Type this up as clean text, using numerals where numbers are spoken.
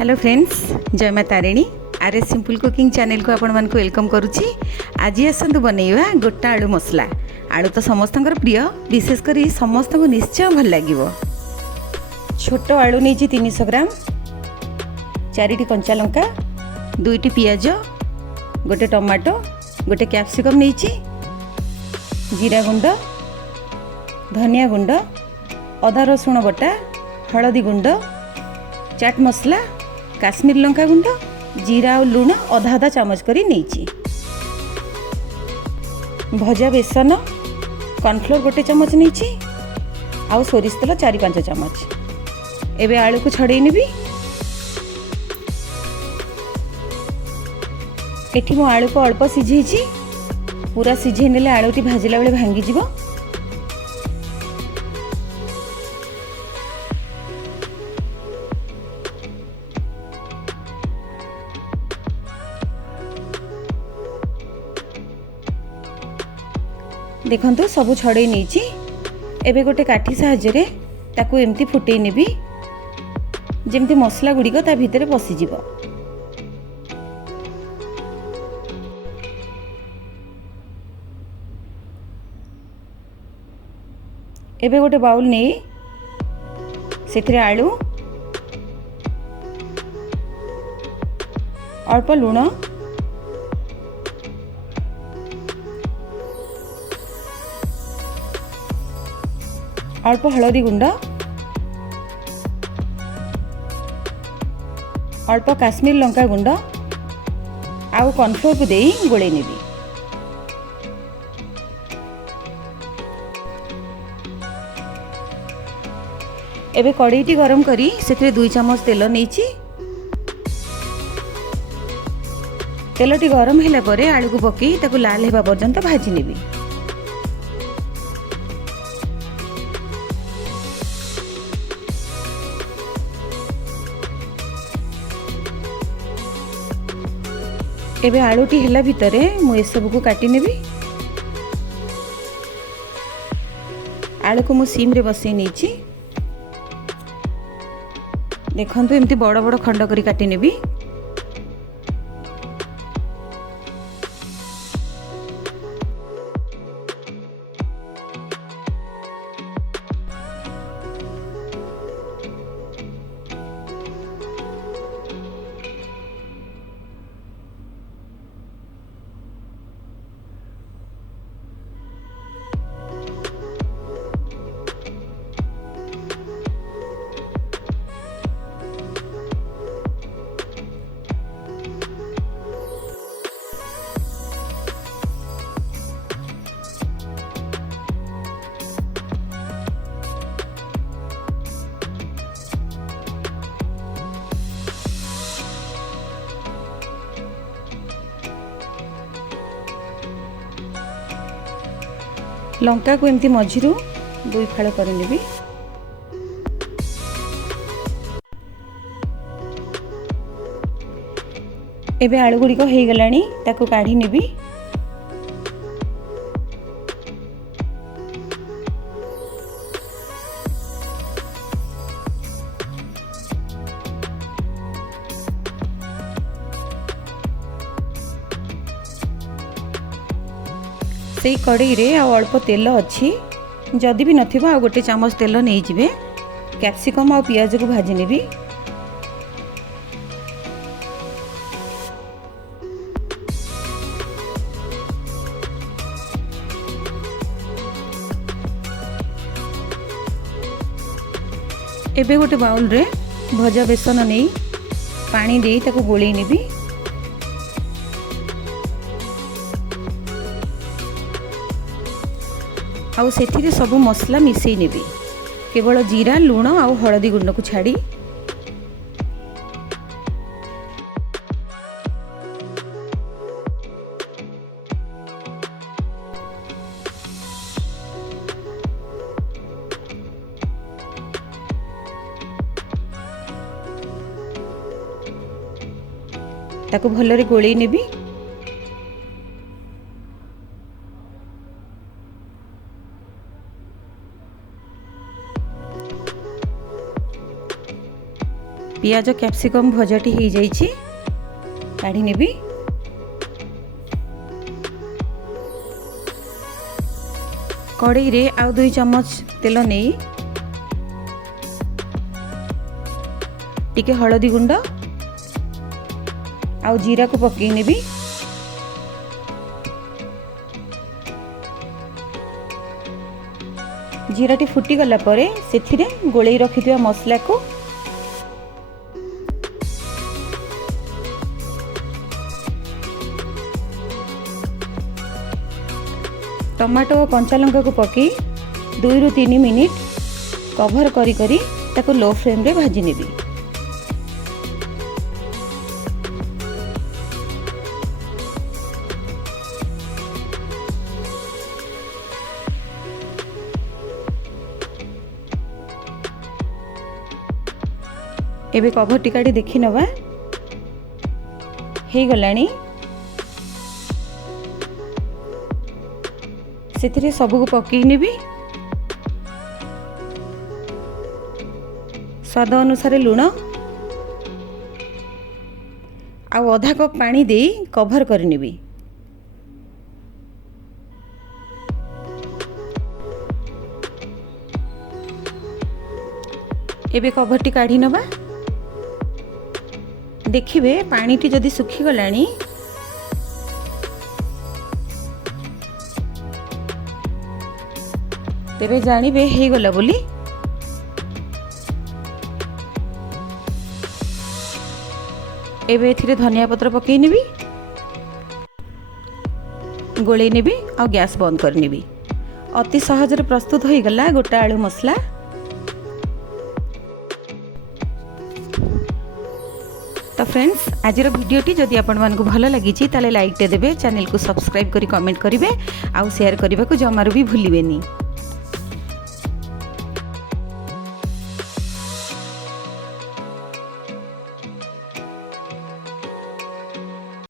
Hello friends, जय माँ Tarini our simple cooking channel को आपण मानक वेलकम करुच्ची। आज आसतु बनैबा गोटा आलू मसला। आलू तो समस्त प्रिय, विशेषकर समस्त को निश्चय भल लगे। छोट आलू नहीं 300 ग्राम, 4टी कंचा लंका, 2टी पियाज, गोटे टमाटो, गोटे कैप्सिकम नहीं, जीरा गुंड, धनिया गुंड, अदा रसुण बटा, हलदी गुंड, चाट मसला, काश्मीर लंका गुंड, जीरा और लुण अधा अधा चामच करी नहीं, भजा बेसन कॉर्नफ्लोर गोटे चामच नहीं, आउ सोरिष तेल 4-5 चामच। एबे आलू को छड़े नेबी। एठी मो आलू को अल्प सिझेछि, पूरा सिझे नेले आलूटी भाजिला बेले भांगी जिवो। देखंतु सबु छड़े नहीं। एबे गोटे काठी साहाय्य ताकू एमती फुटे नेबी जेमती मसला गुड़िक ता भितर पशिजिव। एबे गोटे बाउल नहीं सेथिरे आलू, अल्प लुण, अल्प हलदी गुंड, अल्प काश्मीर लंका गुंड आउ कॉर्नफ्लोर को देई गोले नेबी। एबे कड़ाईटी गरम करी सेथिरे 2 चामच तेल नेइछि। तेलटी गरम हैला परे आलू को पकई ताकू लाल हेबा पर्यंत भाजी नेबी। एबे आलूटी हेला भितरे मु ए सब को काटी नेबी। आलू को मु सीम रे बसई नेछि। देखंतु एमती बड़ बड़ खंड करी काटी नेबी। लंका को एमती मझिरू 2 फाड़ कर नेबी। एबे आलू गुड़िक हो गलानी, ताकू काढ़ी नेबी। से कड़ाई रे आ अल्प तेल अच्छी, जदि भी नथिबो आ गोटे चामच तेल नहीं जिवे। कैप्सिकम आ पियाज को भाजी नेबी। एबे गोटे बाउल रे भजा बेसन नहीं पानी दे ताकू गोली नेबी। आउ सेथिरे सब मसला मिसई नेबी, केवल जीरा लुण आउ हलदी गुंड को छाड़ी। ताकू भलरे गोळेई नेबी। पियाज कैप्सिकम भजाटी हो जाइए काढ़ी नेबी। कड़ाई रे आउ 2 चम्मच तेल नहीं टिके हलदी गुंड आउ जीरा को पकई नेबी। जीराटी फुटी गला परे सेथिरे गोळेई रखिथिबा मसला को टमाटो और कंचा लंका को पकई 2 ରୁ 3 मिनिट कवर करी करी ताको लो फ्लेम रे भाजी नेबी। एबे कवर टिकाटी देखि नबा हे गलानी। सेथिरे सबु को पकई नेबी। स्वाद अनुसार लूण आउ आधा कप पानी दे कवर कर नेबी। एबे कवरटी काढ़ी नबा। देखिए पानीटी जदि सुखी गलानी तेबे जानिबे हे गला बोली। एबे एथिरे धनिया पत्र पकई नेबी गोले नेबी आ गैस बंद कर नेबी। अति सहज रे प्रस्तुत हो गला गोटा आलू मसला। तो फ्रेंड्स आज भिडियोटी जदि आपण मानकु भल लगी ताले लाइक टे देबे, चैनल को सब्सक्राइब करी कमेंट करिवे आउ शेयर करबा को जमारू भी भूलिबेनी।